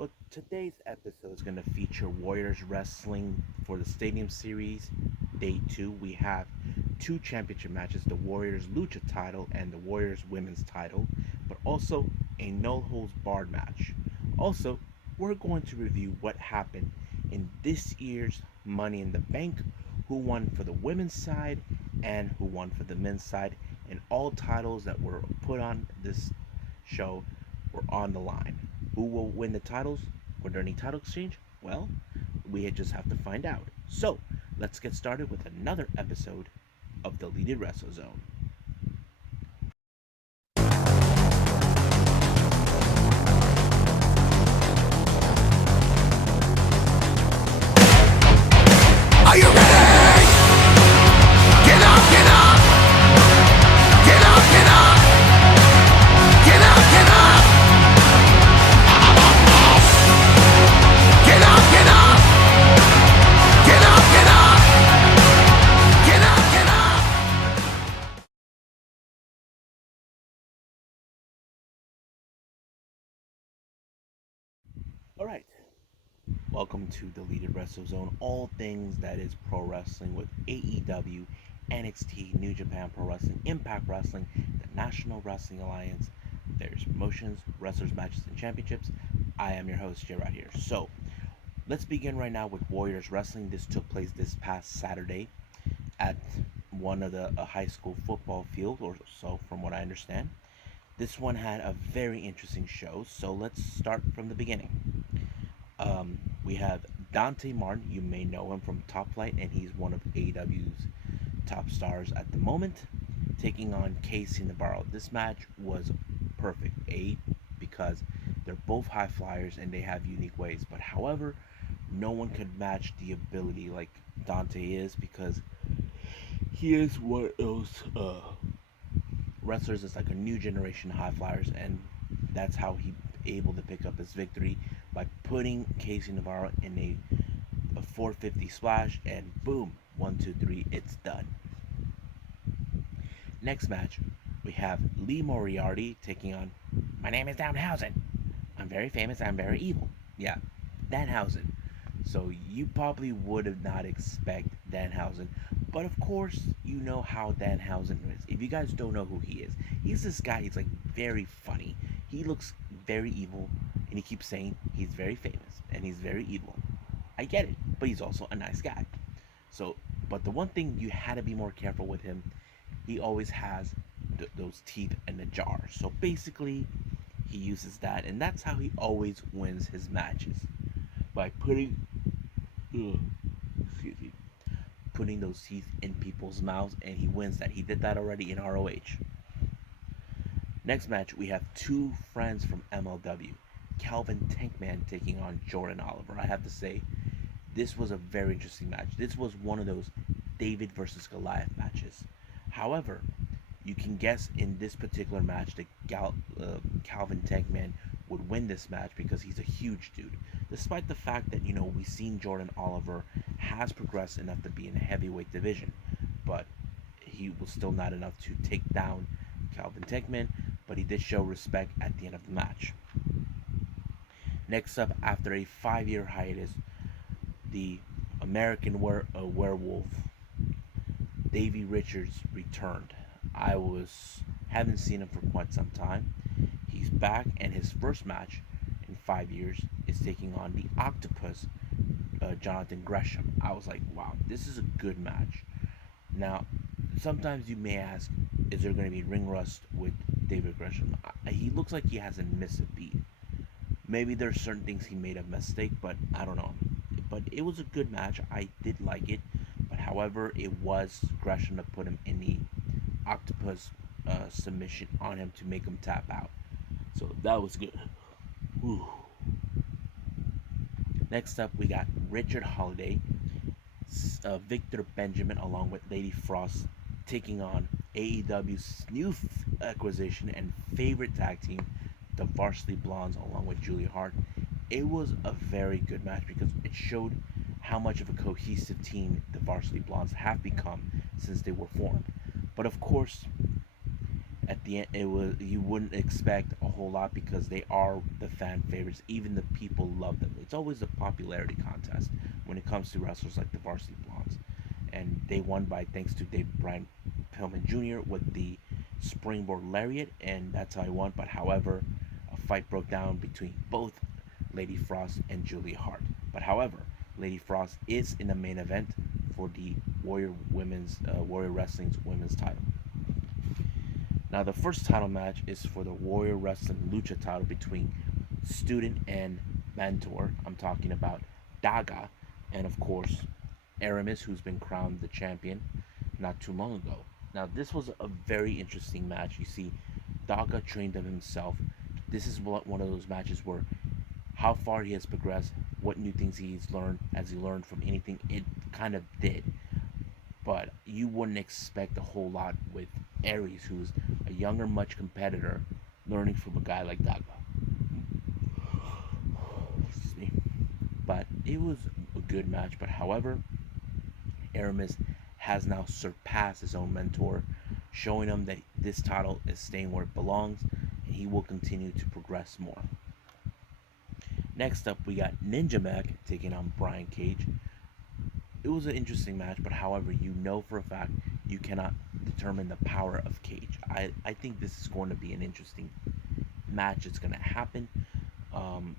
Well, today's episode is going to feature Warriors Wrestling for the Stadium Series, Day 2. We have two championship matches, the Warriors Lucha title and the Warriors Women's title, but also a no holds barred match. Also, we're going to review what happened in this year's Money in the Bank, who won for the women's side and who won for the men's side, and all titles that were put on this show were on the line. Who will win the titles? Were there any title exchange? Well, we just have to find out. So, let's get started with another episode of Deleted Wrestle Zone. Are you ready? Get up, get up! Get up, get up! Get up, get up! Get up, get up! Get up, get up! Get up, get up! Alright, welcome to Deleted Wrestle Zone. All things that is pro wrestling with AEW, NXT, New Japan Pro Wrestling, Impact Wrestling, the National Wrestling Alliance, various promotions, wrestlers, matches, and championships. I am your host, Jay, right here. So, let's begin right now with Warriors Wrestling. This took place this past Saturday at one of the high school football field, or so from what I understand. This one had a very interesting show, so let's start from the beginning. We have Dante Martin. You may know him from Top Flight, and he's one of AEW's top stars at the moment, taking on Casey Navarro. This match was perfect, because they're both high flyers and they have unique ways. But however, no one could match the ability like Dante is, because he is one of those wrestlers that's like a new generation high flyers, and that's how he able to pick up his victory by putting Casey Navarro in a 450 splash, and boom, 1, 2, 3, it's done. Next match, we have Lee Moriarty taking on My Name is Danhausen. I'm very famous, I'm very evil. Yeah, Danhausen. So you probably would have not expect Danhausen, but of course you know how Danhausen is. If you guys don't know who he is, he's this guy. He's like very funny. He looks very evil, and he keeps saying he's very famous and he's very evil. I get it, but he's also a nice guy. So, but the one thing you had to be more careful with him, he always has those teeth in the jar. So basically, he uses that, and that's how he always wins his matches, by excuse me, putting those teeth in people's mouths, and he wins that. He did that already in ROH. Next match, we have two friends from MLW, Calvin Tankman taking on Jordan Oliver. I have to say, this was a very interesting match. This was one of those David versus Goliath matches. However, you can guess in this particular match that Calvin Tankman would win this match because he's a huge dude. Despite the fact that, we've seen Jordan Oliver has progressed enough to be in the heavyweight division, but he was still not enough to take down Calvin Tankman, but he did show respect at the end of the match. Next up, after a 5-year hiatus, the American werewolf, Davey Richards, returned. I haven't seen him for quite some time. He's back, and his first match in 5 years is taking on the Octopus, Jonathan Gresham. I was like, wow, this is a good match. Now, sometimes you may ask, is there going to be ring rust with David Gresham? He looks like he hasn't missed a beat. Maybe there's certain things he made a mistake, but I don't know. But it was a good match. I did like it. But however, it was Gresham to put him in the Octopus submission on him to make him tap out. So that was good. Whew. Next up, we got Richard Holiday, Victor Benjamin, along with Lady Frost, taking on AEW's new acquisition and favorite tag team, the Varsity Blondes, along with Julia Hart. It was a very good match because it showed how much of a cohesive team the Varsity Blondes have become since they were formed. But of course, At the end, it was you wouldn't expect a whole lot because they are the fan favorites. Even the people love them. It's always a popularity contest when it comes to wrestlers like the Varsity Blondes, and they won by thanks to Dave Bryan Pillman Jr. with the springboard lariat, and that's how he won. But however, a fight broke down between both Lady Frost and Julia Hart. But however, Lady Frost is in the main event for the Warrior Wrestling's women's title. Now, the first title match is for the Warrior Wrestling Lucha title between student and mentor. I'm talking about Daga and, of course, Aramis, who's been crowned the champion not too long ago. Now, this was a very interesting match. You see, Daga trained him himself. This is one of those matches where how far he has progressed, what new things he's learned, as he learned from anything, it kind of did. But you wouldn't expect a whole lot with Aries, who's a younger, much competitor, learning from a guy like Daga. Excuse me. But it was a good match. But however, Aramis has now surpassed his own mentor, showing him that this title is staying where it belongs, and he will continue to progress more. Next up, we got Ninja Mac taking on Brian Cage. It was an interesting match, but however, you know for a fact you cannot determine the power of Cage. I think this is going to be an interesting match. It's going to happen. Um,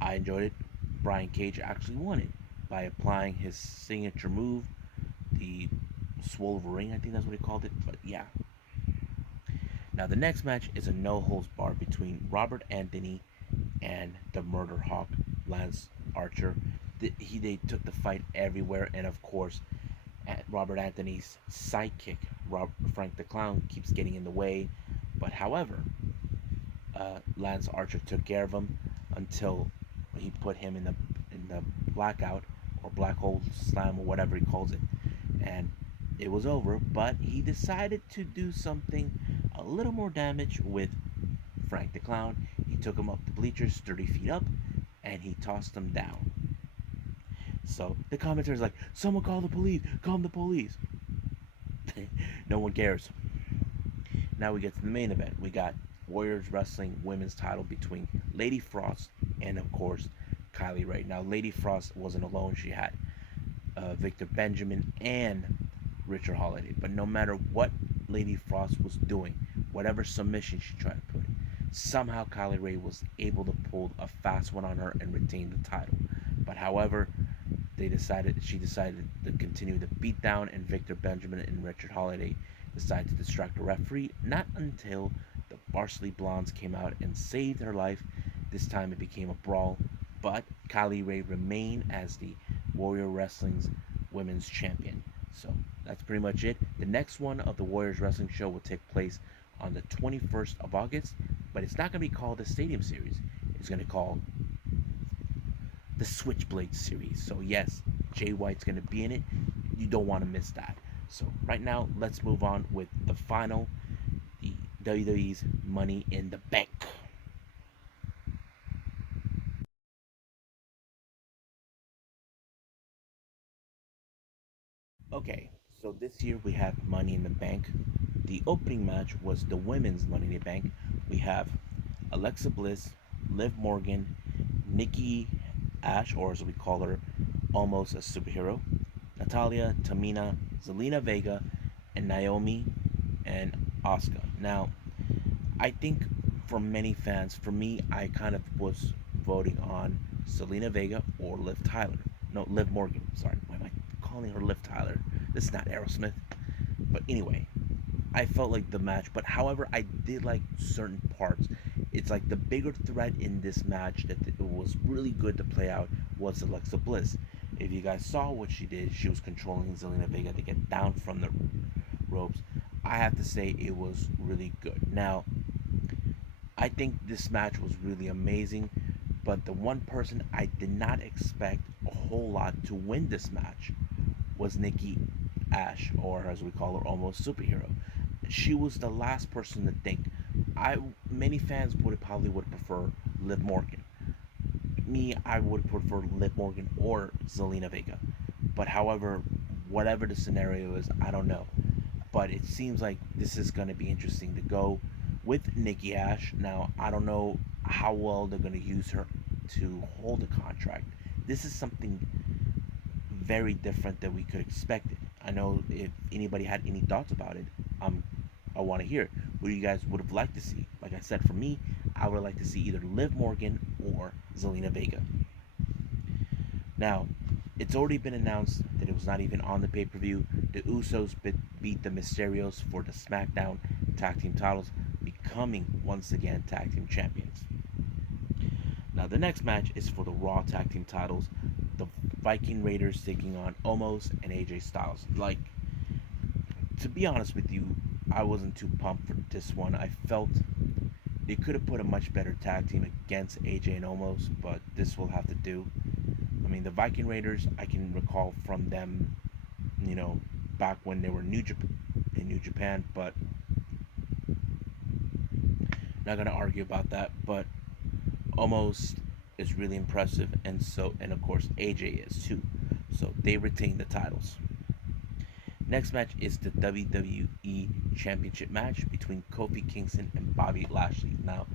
I enjoyed it. Brian Cage actually won it by applying his signature move, the Swole Ring, I think that's what he called it. But yeah. Now, the next match is a no holds barred between Robert Anthony and the Murder Hawk, Lance Archer. They took the fight everywhere, and of course, Robert Anthony's sidekick, Frank the Clown, keeps getting in the way. But however, Lance Archer took care of him until he put him in the blackout or black hole slam or whatever he calls it, and it was over. But he decided to do something a little more damage with Frank the Clown. He took him up the bleachers 30 feet up, and he tossed him down. So the commentator's like, someone call the police, call the police. No one cares. Now we get to the main event. We got Warriors Wrestling women's title between Lady Frost and, of course, Kylie Ray. Now, Lady Frost wasn't alone. She had Victor Benjamin and Richard Holiday. But no matter what Lady Frost was doing, whatever submission she tried to put, somehow Kylie Ray was able to pull a fast one on her and retain the title. But however, she decided to continue the beatdown, and Victor Benjamin and Richard Holiday decided to distract the referee. Not until the Varsity Blondes came out and saved her life. This time it became a brawl, but Kylie Ray remained as the Warrior Wrestling's women's champion. So that's pretty much it. The next one of the Warriors Wrestling show will take place on the 21st of August, but it's not going to be called the Stadium Series. It's going to be called the Switchblade Series. So yes, Jay White's going to be in it. You don't want to miss that. So right now, let's move on with the final, the WWE's Money in the Bank. Okay, so this year we have Money in the Bank. The opening match was the women's Money in the Bank. We have Alexa Bliss, Liv Morgan, Nikki Ash, or as we call her, almost a superhero, Natalia, Tamina, Zelina Vega, and Naomi and Asuka. Now, I think for many fans, for me, I kind of was voting on Zelina Vega or Liv Tyler. No, Liv Morgan. Sorry, why am I calling her Liv Tyler? This is not Aerosmith. But anyway, I felt like the match, but however, I did like certain parts. It's like the bigger threat in this match that it was really good to play out was Alexa Bliss. If you guys saw what she did, she was controlling Zelina Vega to get down from the ropes. I have to say it was really good. Now, I think this match was really amazing, but the one person I did not expect a whole lot to win this match was Nikki Ash, or as we call her, almost superhero. She was the last person to think. Many fans would prefer Liv Morgan. Me, I would prefer Liv Morgan or Zelina Vega. But however, whatever the scenario is, I don't know. but it seems like this is going to be interesting to go with Nikki Ash. Now, I don't know how well they're going to use her to hold a contract. This is something very different than we could expect it. I know if anybody had any thoughts about it, I want to hear what you guys would have liked to see. Like I said, for me, I would like to see either Liv Morgan or Zelina Vega. Now, it's already been announced that it was not even on the pay per view. The Usos beat the Mysterios for the SmackDown Tag Team titles, becoming once again Tag Team Champions. Now, the next match is for the Raw Tag Team titles. The Viking Raiders taking on Omos and AJ Styles. Like, to be honest with you, I wasn't too pumped for this one. I felt they could have put a much better tag team against AJ and Omos, but this will have to do. I mean, the Viking Raiders, I can recall from them, back when they were in New Japan, but not gonna argue about that. But Omos is really impressive, and of course AJ is too. So they retain the titles. Next match is the WWE Championship match between Kofi Kingston and Bobby Lashley. Now,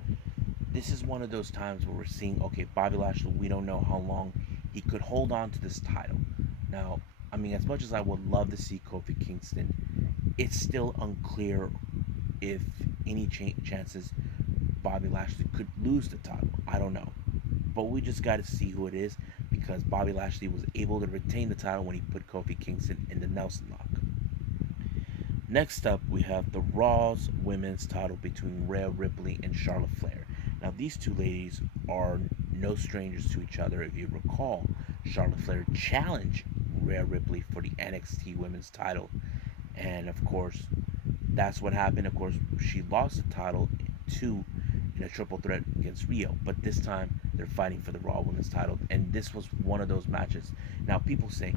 this is one of those times where we're seeing, okay, Bobby Lashley, we don't know how long he could hold on to this title. Now, I mean, as much as I would love to see Kofi Kingston, it's still unclear if any chances Bobby Lashley could lose the title. I don't know. But we just got to see who it is because Bobby Lashley was able to retain the title when he put Kofi Kingston in the Nelson lock. Next up, we have the Raw's Women's title between Rhea Ripley and Charlotte Flair. Now, these two ladies are no strangers to each other. If you recall, Charlotte Flair challenged Rhea Ripley for the NXT Women's title. And of course, that's what happened. Of course, she lost the title in a triple threat against Rio. But this time, they're fighting for the Raw Women's title. And this was one of those matches. Now, people say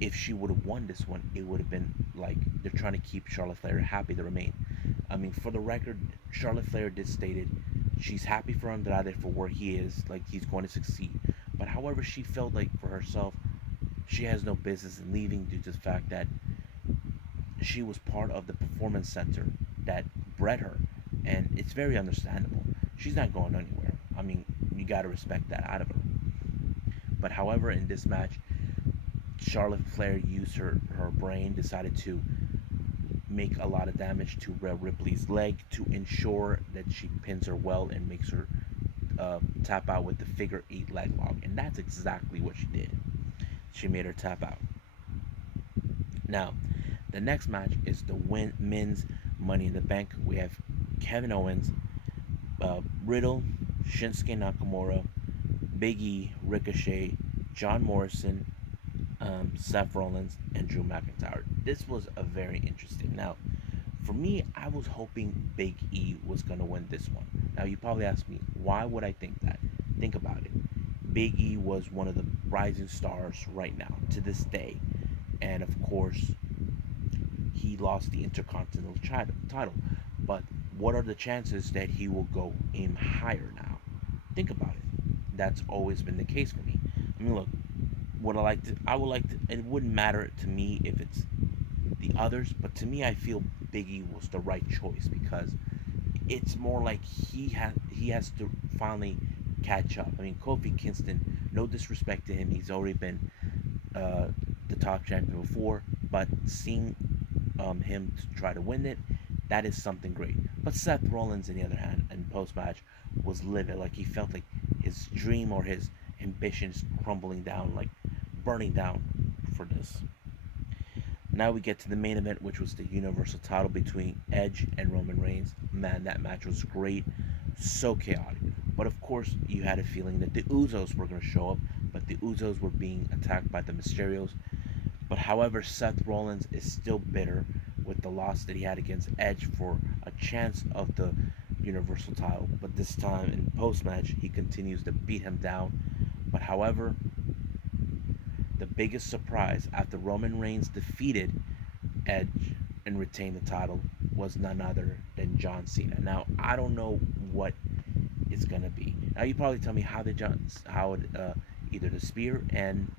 if she would have won this one, it would have been like they're trying to keep Charlotte Flair happy to remain. I mean, for the record, Charlotte Flair did stated she's happy for Andrade for where he is, like he's going to succeed. But however, she felt like for herself, she has no business in leaving due to the fact that she was part of the performance center that bred her, and it's very understandable. She's not going anywhere. I mean, you got to respect that out of her. But however, in this match, Charlotte Flair used her brain, decided to make a lot of damage to Rhea Ripley's leg to ensure that she pins her well and makes her tap out with the figure 8 leg lock. And that's exactly what she did. She made her tap out. Now, the next match is the men's Money in the Bank. We have Kevin Owens, Riddle, Shinsuke Nakamura, Big E, Ricochet, John Morrison, Seth Rollins, and Drew McIntyre. This was a very interesting. Now, for me, I was hoping Big E was going to win this one. Now, you probably ask me, why would I think that? Think about it. Big E was one of the rising stars right now, to this day. And of course, he lost the Intercontinental title. But what are the chances that he will go aim higher now? Think about it. That's always been the case for me. I mean, look, I would like to, it wouldn't matter to me if it's the others, but to me, I feel Big E was the right choice because it's more like he has to finally catch up. I mean, Kofi Kingston, no disrespect to him, he's already been the top champion before, but seeing him to try to win it, that is something great. But Seth Rollins, on the other hand, in post match, was livid. Like he felt like his dream or his ambitions crumbling down, like burning down for this. Now we get to the main event, which was the Universal title between Edge and Roman Reigns. Man, that match was great. So chaotic. But of course, you had a feeling that the Usos were going to show up, but the Usos were being attacked by the Mysterios. But however, Seth Rollins is still bitter with the loss that he had against Edge for a chance of the Universal title. But this time in post-match, he continues to beat him down. But however, the biggest surprise after Roman Reigns defeated Edge and retained the title was none other than John Cena. Now, I don't know what it's going to be. Now, you probably tell me how either the spear and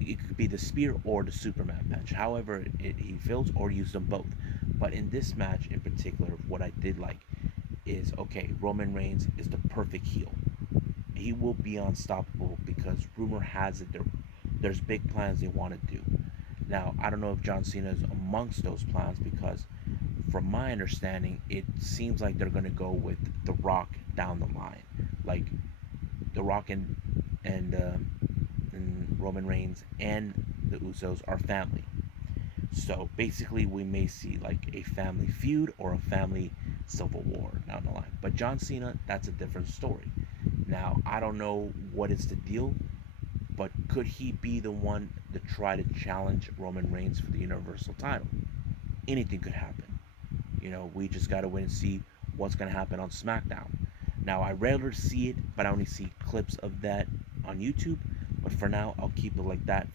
it could be the spear or the Superman patch. However, he feels or use them both. But in this match in particular, what I did like is, okay, Roman Reigns is the perfect heel. He will be unstoppable because rumor has it there's big plans they want to do. Now, I don't know if John Cena is amongst those plans because, from my understanding, it seems like they're going to go with The Rock down the line. Like, The Rock and Roman Reigns and the Usos are family. So basically, we may see like a family feud or a family civil war down the line. But John Cena, that's a different story. Now, I don't know what is the deal, but could he be the one to try to challenge Roman Reigns for the Universal title? Anything could happen. We just gotta wait and see what's gonna happen on SmackDown. Now, I rarely see it, but I only see clips of that on YouTube. But for now, I'll keep it like that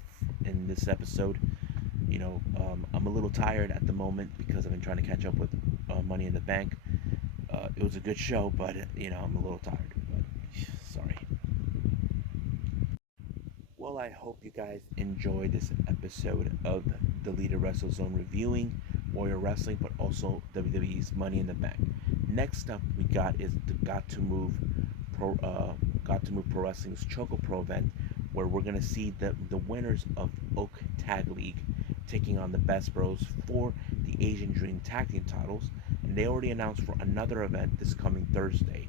in this episode. I'm a little tired at the moment because I've been trying to catch up with Money in the Bank. It was a good show, but I'm a little tired. But sorry. Well, I hope you guys enjoyed this episode of the Leader Wrestle Zone reviewing Warrior Wrestling, but also WWE's Money in the Bank. Next up, we got is the Got to Move Pro Wrestling's Choco Pro event, where we're gonna see the winners of Oak Tag League taking on the Best Bros for the Asian Dream Tag Team titles, and they already announced for another event this coming Thursday.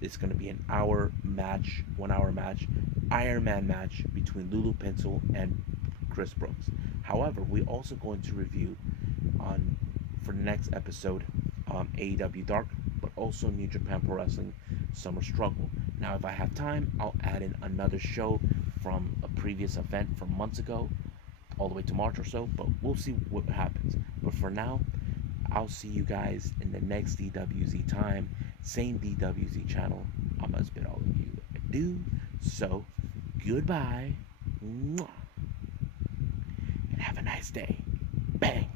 It's going to be an hour match, 1 hour match, Iron Man match between Lulu Pencil and Chris Brooks. However, we're also going to review on for the next episode AEW Dark, but also New Japan Pro Wrestling Summer Struggle. Now, if I have time, I'll add in another show from a previous event from months ago, all the way to March or so, but we'll see what happens. But for now, I'll see you guys in the next DWZ time, same DWZ channel. I must bid all of you adieu. So, goodbye, and have a nice day. Bang.